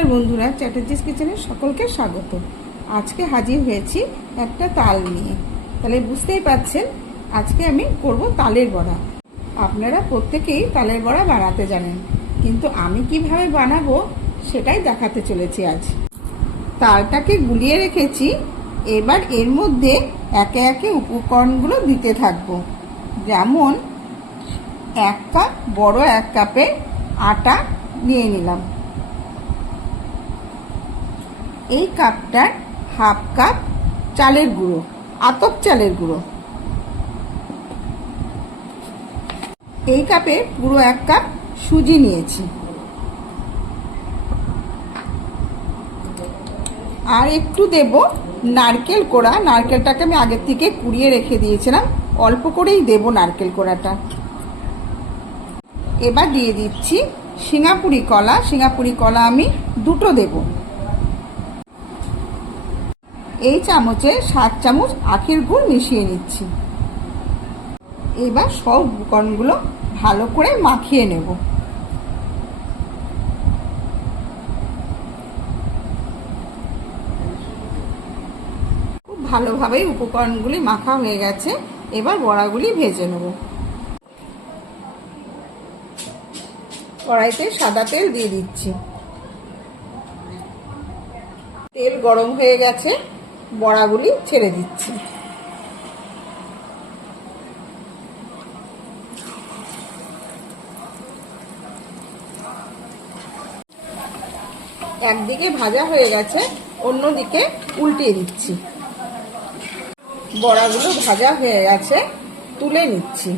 নমস্কার বন্ধুরা, চ্যাটার্জিস কিচেনে সকলকে স্বাগত। আজকে হাজির হয়েছি একটা তাল নিয়ে। তাহলে বুঝতেই পাচ্ছেন আজকে আমি করব তালের বড়া। আপনারা প্রত্যেকেই তালের বড়া বানাতে জানেন, কিন্তু আমি কিভাবে বানাবো সেটাই দেখাতে চলেছি আজ। তালটাকে গুলিয়ে রেখেছি, এবার এর মধ্যে একে একে উপকরণগুলো দিতে থাকবো। যেমন 1 কাপ, বড় 1 কাপে আটা নিয়ে নিলাম। এই কাপটার হাফ কাপ চালের গুঁড়ো, আতপ চালের গুঁড়ো। এই কাপে পুরো 1 কাপ সুজি নিয়েছি। আর একটু দেব নারকেল কোড়া। নারকেলটাকে আমি আগের থেকে কুড়িয়ে রেখে দিয়েছিলাম, অল্প করেই দেব নারকেল কোড়াটা। এবার দিয়ে দিচ্ছি সিঙ্গাপুরি কলা। সিঙ্গাপুরি কলা আমি 2টো দেব। এই চামচে 7 চামচ আখের গুড় মিশিয়ে নিচ্ছি। এবার সব উপকরণগুলো ভালো করে মাখিয়ে নেব। খুব ভালোভাবেই উপকরণগুলি মাখা হয়ে গেছে। এবার বড়াগুলি ভেজে নেব। কড়াইতে সাদা তেল দিয়ে দিচ্ছি। তেল গরম হয়ে গেছে, বড়াগুলি ছেড়ে দিচ্ছি। একদিকে ভাজা হয়ে গেছে, অন্যদিকে উল্টিয়ে দিচ্ছি। বড়াগুলো ভাজা হয়ে গেছে, তুলে নিচ্ছি।